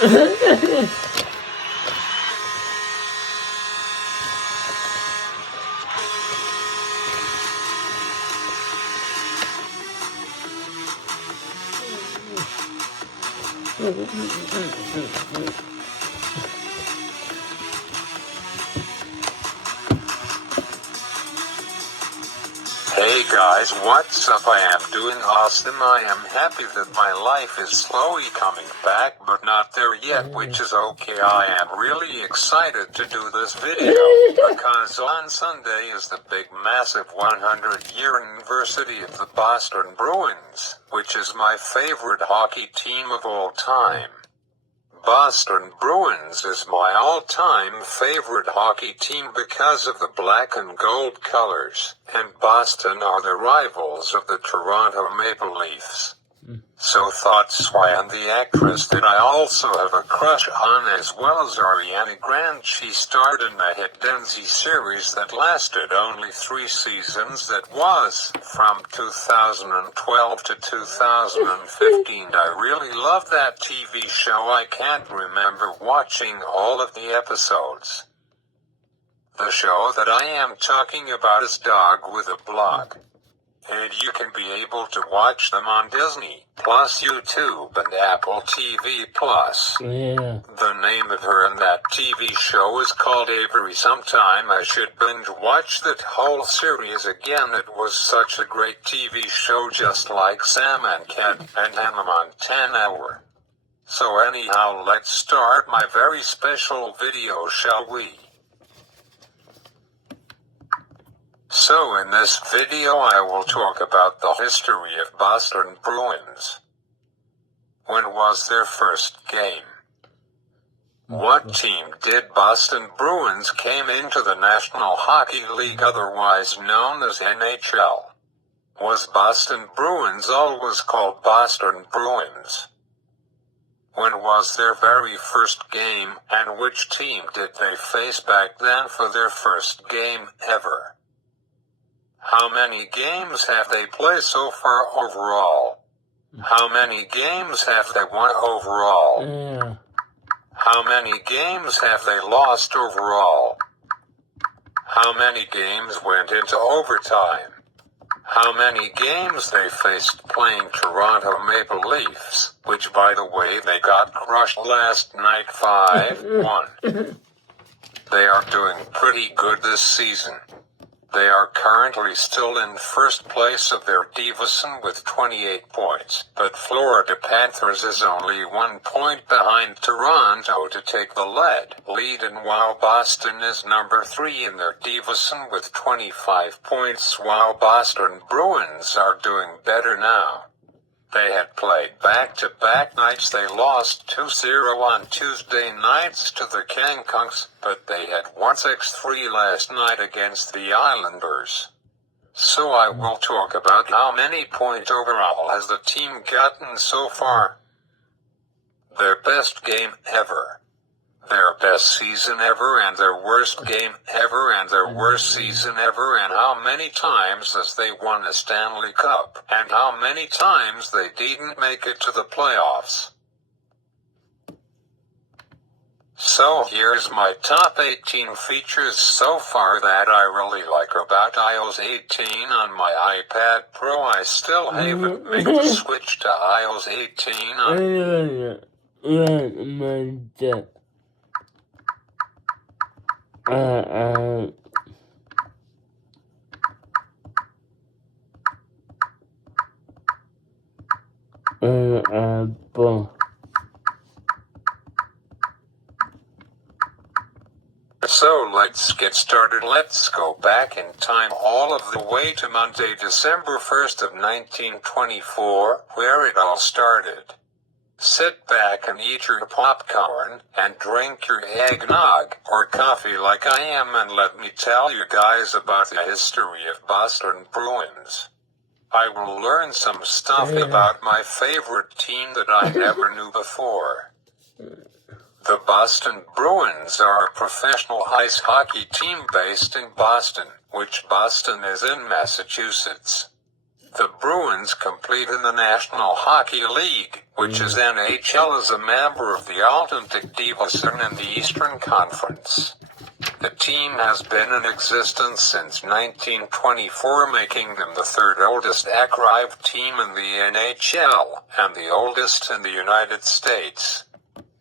Hey guys, what's up? I am doing awesome. I am happy that my life is slowly coming back, but not there yet, which is okay. I am really excited to do this video, because on Sunday is the big massive 100-year anniversary of the Boston Bruins, which is my favorite hockey team of all time. Boston Bruins is my all-time favorite hockey team because of the black and gold colors, and Boston are the rivals of the Toronto Maple Leafs. So thoughts why and the actress that I also have a crush on, as well as Ariana Grande. She starred in the hit Denzi series that lasted only 3 seasons, that was from 2012 to 2015. I really love that TV show. I can't remember watching all of the episodes. The show that I am talking about is Dog with a Blog, and you can be able to watch them on Disney Plus, YouTube, and Apple TV Plus. Yeah. The name of her in that TV show is called Avery. Sometime I should binge watch that whole series again. It was such a great TV show, just like Sam and Cat and Hannah Montana. So anyhow, let's start my very special video, shall we? So in this video I will talk about the history of Boston Bruins. When was their first game? What team did Boston Bruins came into the National Hockey League, otherwise known as NHL? Was Boston Bruins always called Boston Bruins? When was their very first game, and which team did they face back then for their first game ever? How many games have they played so far overall? How many games have they won overall? Yeah. How many games have they lost overall? How many games went into overtime? How many games they faced playing Toronto Maple Leafs, which by the way they got crushed last night 5-1. They are doing pretty good this season. They are currently still in first place of their division with 28 points, but Florida Panthers is only 1 point behind Toronto to take the lead, and while Boston is number 3 in their division with 25 points, while Boston Bruins are doing better now. They had played back-to-back nights. They lost 2-0 on Tuesday nights to the Canucks, but they had won 6-3 last night against the Islanders. So I will talk about how many points overall has the team gotten so far. Their best game ever. Their best season ever, and their worst game ever, and their worst season ever, and how many times has they won a Stanley Cup, and how many times they didn't make it to the playoffs. So here's my top 18 features so far that I really like about iOS 18 on my iPad Pro. I still haven't made the switch to iOS 18 on... So let's get started. Let's go back in time all of the way to Monday, December 1st of 1924, where it all started. Sit back and eat your popcorn, and drink your Egg Nog, or coffee like I am, and let me tell you guys about the history of Boston Bruins. I will learn some stuff about my favorite team that I never knew before. The Boston Bruins are a professional ice hockey team based in Boston, which Boston is in Massachusetts. The Bruins compete in the National Hockey League, which is NHL, as a member of the Atlantic Division in the Eastern Conference. The team has been in existence since 1924, making them the third oldest active team in the NHL, and the oldest in the United States.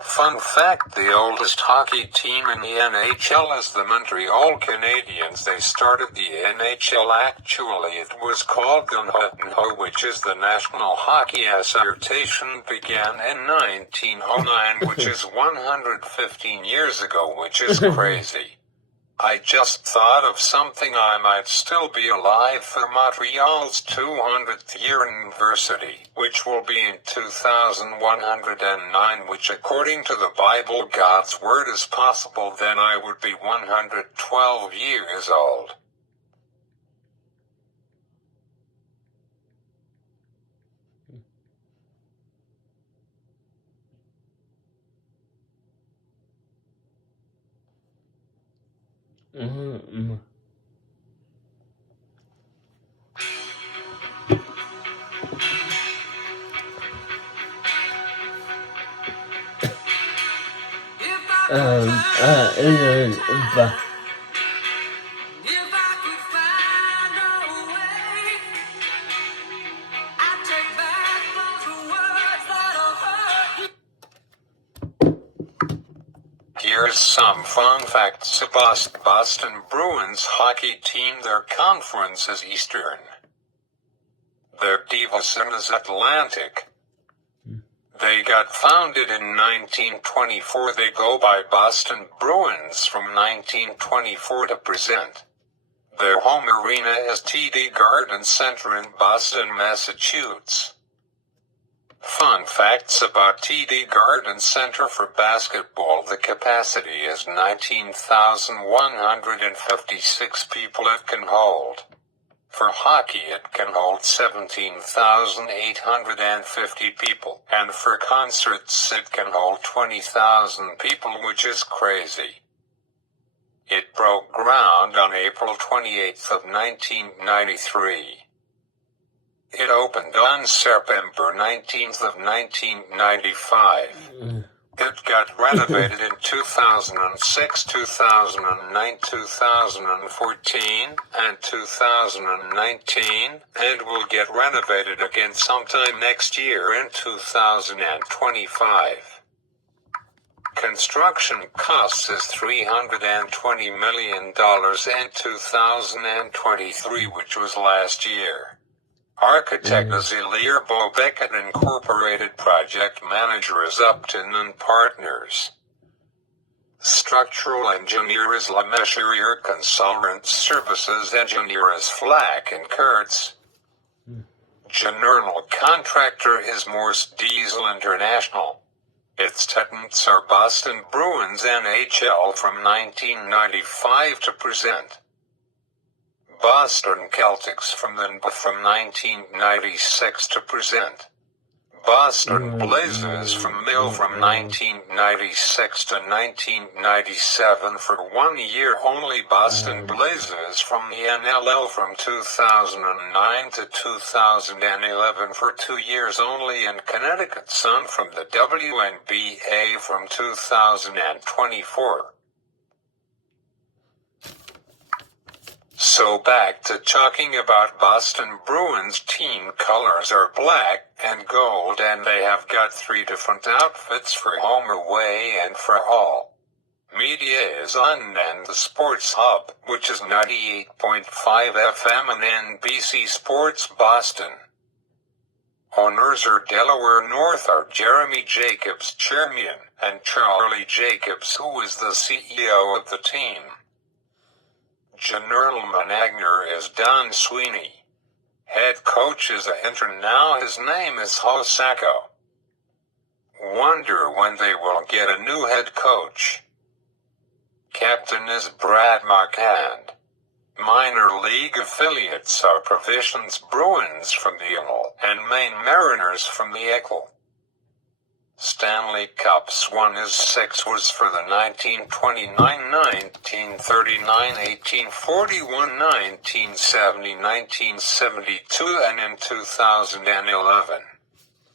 Fun fact, the oldest hockey team in the NHL is the Montreal Canadians. They started the NHL, actually it was called the NHL, which is the National Hockey Association, began in 1909, which is 115 years ago, which is crazy. I just thought of something. I might still be alive for Montreal's 200th year anniversary, which will be in 2109, which according to the Bible, God's word, is possible. Then I would be 112 years old. Here's some fun facts about Boston Bruins hockey team. Their conference is Eastern. Their division is Atlantic. They got founded in 1924. They go by Boston Bruins from 1924 to present. Their home arena is TD Garden Center in Boston, Massachusetts. Fun facts about TD Garden Center for basketball. The capacity is 19,156 people it can hold. For hockey it can hold 17,850 people, and for concerts it can hold 20,000 people, which is crazy. It broke ground on April 28th of 1993. It opened on September 19th of 1995. It got renovated in 2006, 2009, 2014, and 2019, and will get renovated again sometime next year in 2025. Construction costs is $320 million in 2023, which was last year. Architect is Yaylor Swift, Incorporated. Project manager is Upton and Partners. Structural engineer is La Mesherier. Consultant services engineer is Flack and Kurtz. General contractor is Morse Diesel International. Its tenants are Boston Bruins NHL from 1995 to present. Boston Celtics from 1996 to present. Boston Blazers from 1996 to 1997 for 1 year only. Boston Blazers from the NLL from 2009 to 2011 for 2 years only, and Connecticut Sun from the WNBA from 2024. So back to talking about Boston Bruins. Team colors are black and gold, and they have got 3 different outfits for home, away, and for all. Media is on and the Sports Hub, which is 98.5 FM and NBC Sports Boston. Owners are Delaware North are Jeremy Jacobs, chairman, and Charlie Jacobs, who is the CEO of the team. General manager is Don Sweeney. Head coach is a intern now. His name is Hosako. Wonder when they will get a new head coach. Captain is Brad Marchand. Minor league affiliates are Provisions Bruins from the UNL and Maine Mariners from the Eagle. Stanley Cups won as 6 was for the 1929, 1939, 1841, 1970, 1972, and in 2011.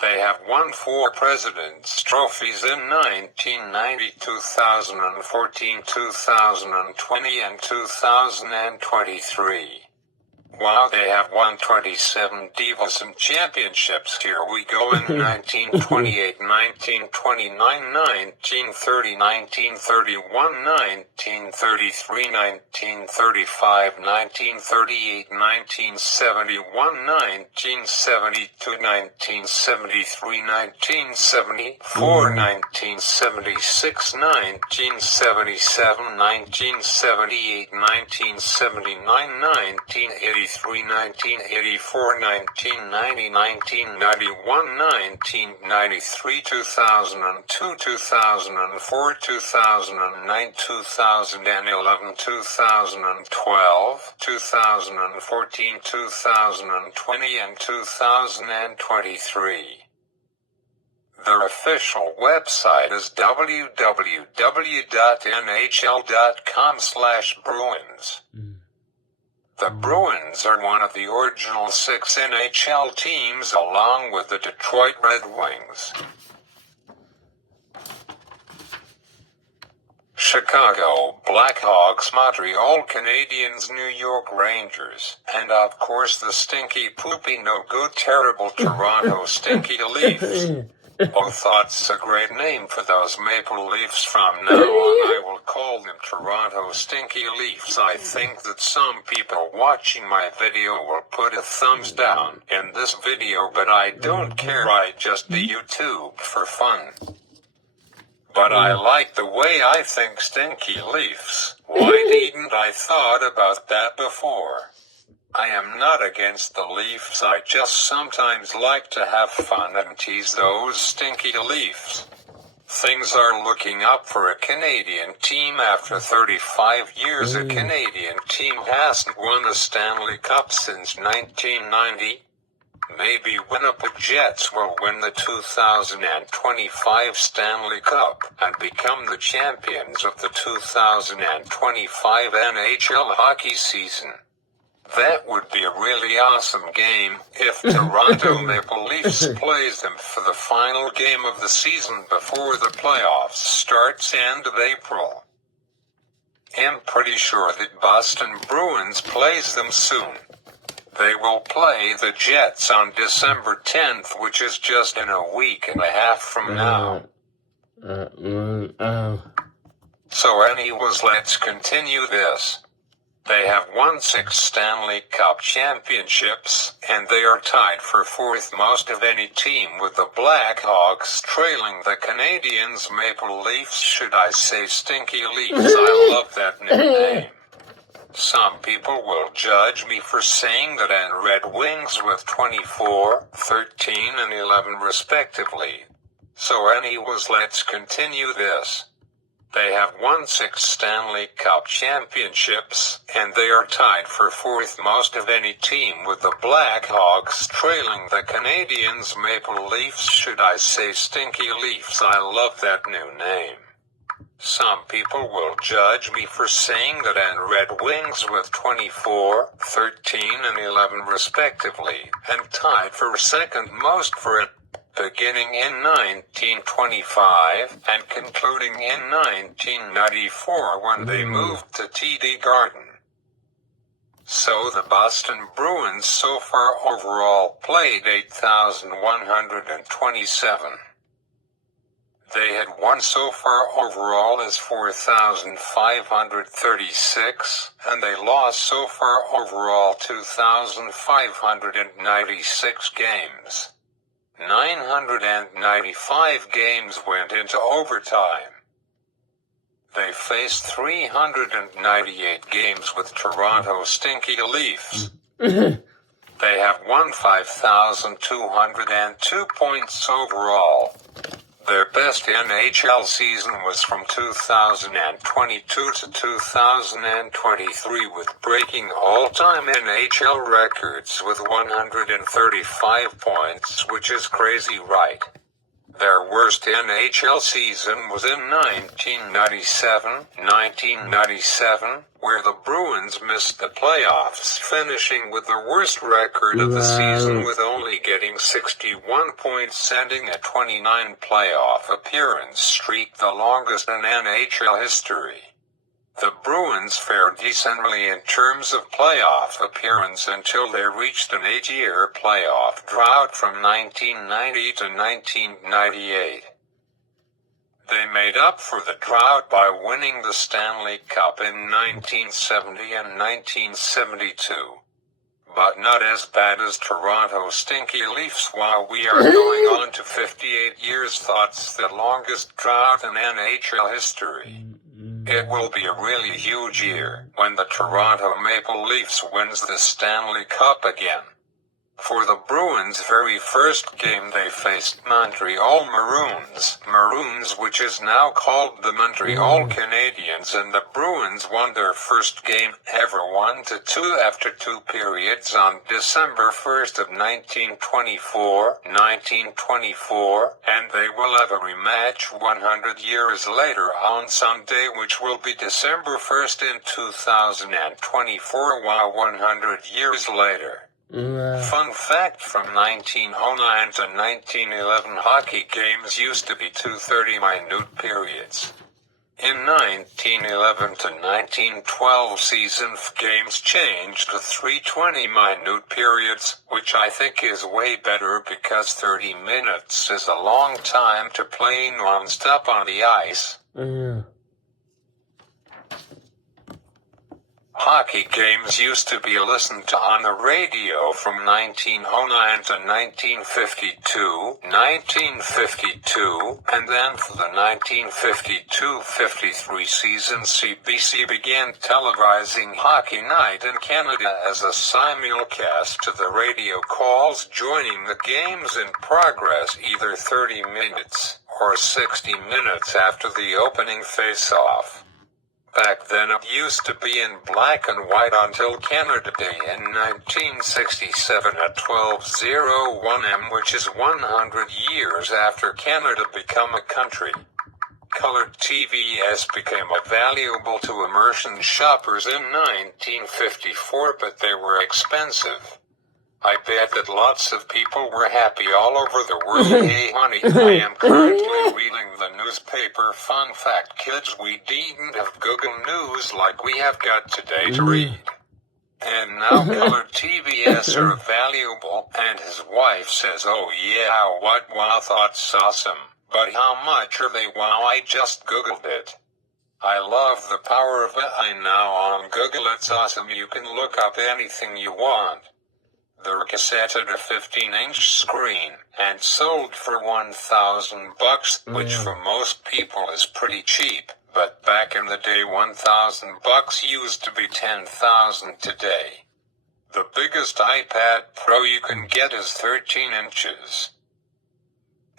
They have won 4 President's Trophies in 1990, 2014, 2020, and 2023. Wow, they have won 27 Divas and Championships. Here we go in 1928, 1929, 1930, 1931, 1933, 1935, 1938, 1971, 1972, 1973, 1974, 1976, 1977, 1978, 1979, 1980. 1984, 1990, 1991, 1993, 2002, 2004, 2009, 2011, 2012, 2014, 2020, and 2023. Their official website is www.nhl.com/Bruins. The Bruins are one of the original 6 NHL teams along with the Detroit Red Wings, Chicago Blackhawks, Montreal Canadians, New York Rangers, and of course the stinky, poopy, no good, terrible Toronto Stinky Leafs. Oh, that's a great name for those Maple Leafs. From now on I will call them Toronto Stinky Leafs. I think that some people watching my video will put a thumbs down in this video, but I don't care. I just do YouTube for fun. But I like the way I think Stinky Leafs. Why didn't I thought about that before? I am not against the Leafs, I just sometimes like to have fun and tease those Stinky Leafs. Things are looking up for a Canadian team. After 35 years, a Canadian team hasn't won a Stanley Cup since 1990. Maybe Winnipeg Jets will win the 2025 Stanley Cup and become the champions of the 2025 NHL hockey season. That would be a really awesome game if Toronto Maple Leafs plays them for the final game of the season before the playoffs starts end of April. I'm pretty sure that Boston Bruins plays them soon. They will play the Jets on December 10th, which is just in a week and a half from now. So anyways, let's continue this. They have won 6 Stanley Cup championships, and they are tied for 4th most of any team with the Blackhawks trailing the Canadians Maple Leafs. Should I say Stinky Leafs? I love that new name. Some people will judge me for saying that, and Red Wings with 24, 13, and 11 respectively. So anyways, let's continue this. They have won 6 Stanley Cup championships, and they are tied for 4th most of any team with the Blackhawks trailing the Canadians Maple Leafs. Should I say Stinky Leafs? I love that new name. Some people will judge me for saying that, and Red Wings with 24, 13, and 11 respectively, and tied for 2nd most for it. Beginning in 1925 and concluding in 1994 when they moved to TD Garden. So the Boston Bruins so far overall played 8,127. They had won so far overall as 4,536, and they lost so far overall 2,596 games. 995 games went into overtime. They faced 398 games with Toronto Stinky Leafs. They have won 5,202 points overall. Their best NHL season was from 2022 to 2023, with breaking all-time NHL records with 135 points, which is crazy, right? Their worst NHL season was in 1997, where the Bruins missed the playoffs, finishing with the worst record of the season with only getting 61 points, ending a 29 playoff appearance streak, the longest in NHL history. The Bruins fared decently in terms of playoff appearance until they reached an 8-year playoff drought from 1990 to 1998. They made up for the drought by winning the Stanley Cup in 1970 and 1972. But not as bad as Toronto's stinky Leafs. While we are going on to 58 years, thoughts the longest drought in NHL history. It will be a really huge year when the Toronto Maple Leafs wins the Stanley Cup again. For the Bruins' very first game they faced Montreal Maroons, which is now called the Montreal Canadians, and the Bruins won their first game ever 1-2 after 2 periods on December 1st of 1924, and they will have a rematch 100 years later on Sunday, which will be December 1st in 2024, while 100 years later. Fun fact, from 1909 to 1911 hockey games used to be 2 30-minute periods. In 1911 to 1912 season, games changed to 3 20-minute periods, which I think is way better because 30 minutes is a long time to play non-stop on the ice. Hockey games used to be listened to on the radio from 1909 to 1952, and then for the 1952-53 season, CBC began televising Hockey Night in Canada as a simulcast to the radio calls, joining the games in progress either 30 minutes or 60 minutes after the opening face-off. Back then it used to be in black and white until Canada Day in 1967 at 12:01 am, which is 100 years after Canada became a country. Colored TVs became valuable to immersion shoppers in 1954, but they were expensive. I bet that lots of people were happy all over the world. Hey honey, I am currently reading the newspaper. Fun fact, kids, we didn't have Google News like we have got today to read. And now colored TVs are valuable, and his wife says, oh yeah, what, wow, that's awesome. But how much are they? Wow, I just Googled it. I love the power of it. I now on Google, it's awesome. You can look up anything you want. They're cassette at a 15-inch screen, and sold for $1,000, which for most people is pretty cheap. But back in the day, $1,000 used to be $10,000 today. The biggest iPad Pro you can get is 13 inches.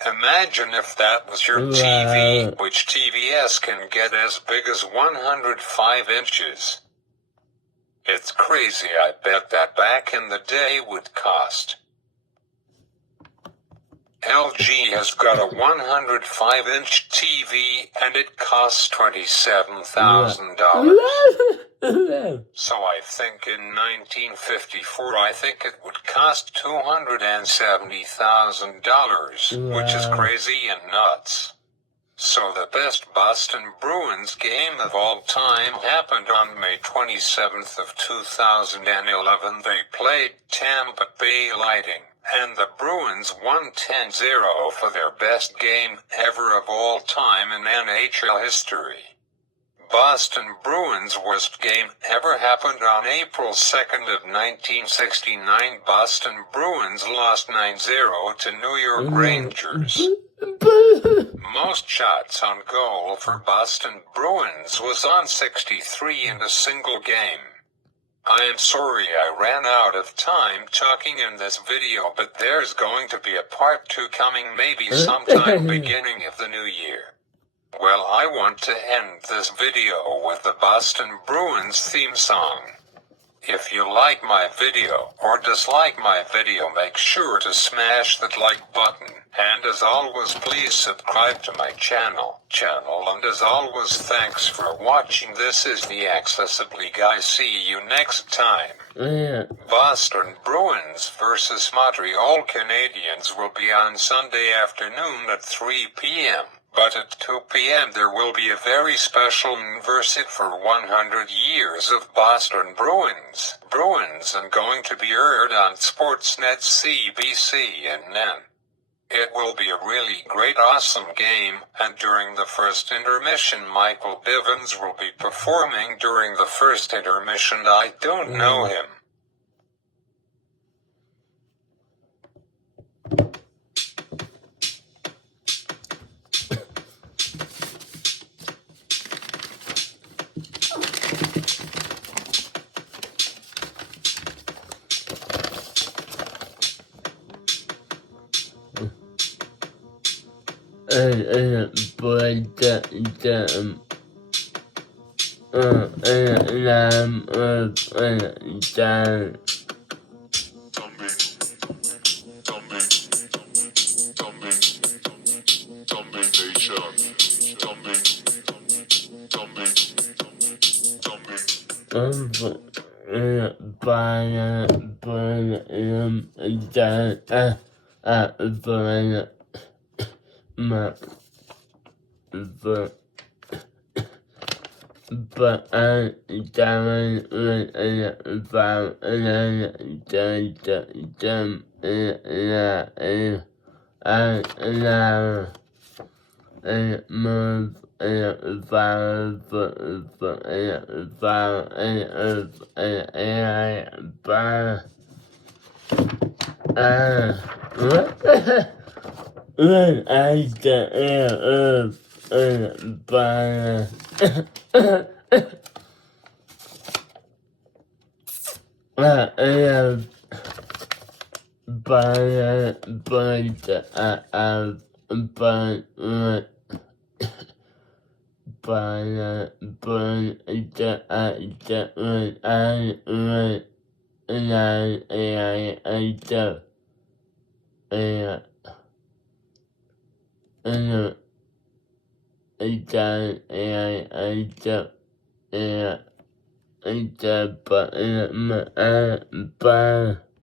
Imagine if that was your TV, which TVs can get as big as 105 inches. It's crazy. I bet that back in the day would cost. LG has got a 105-inch TV, and it costs $27,000. So I think in 1954, I think it would cost $270,000, which is crazy and nuts. So the best Boston Bruins game of all time happened on May 27th of 2011. They played Tampa Bay Lightning, and the Bruins won 10-0 for their best game ever of all time in NHL history. Boston Bruins' worst game ever happened on April 2nd of 1969. Boston Bruins lost 9-0 to New York Rangers. Most shots on goal for Boston Bruins was on 63 in a single game. I am sorry I ran out of time talking in this video, but there's going to be a part 2 coming maybe sometime beginning of the new year. Well, I want to end this video with the Boston Bruins theme song. If you like my video or dislike my video, make sure to smash that like button And as always, please subscribe to my channel. And as always, thanks for watching. This is the Accessibly Guy. See you next time. Boston Bruins versus Montreal Canadians will be on Sunday afternoon at 3 p.m. But at 2 p.m. there will be a very special anniversary for 100 years of Boston Bruins. And going to be aired on Sportsnet, CBC, and NEN. It will be a really great, awesome game, and during the first intermission, Michael Bivens will be performing during the first intermission. I don't know him.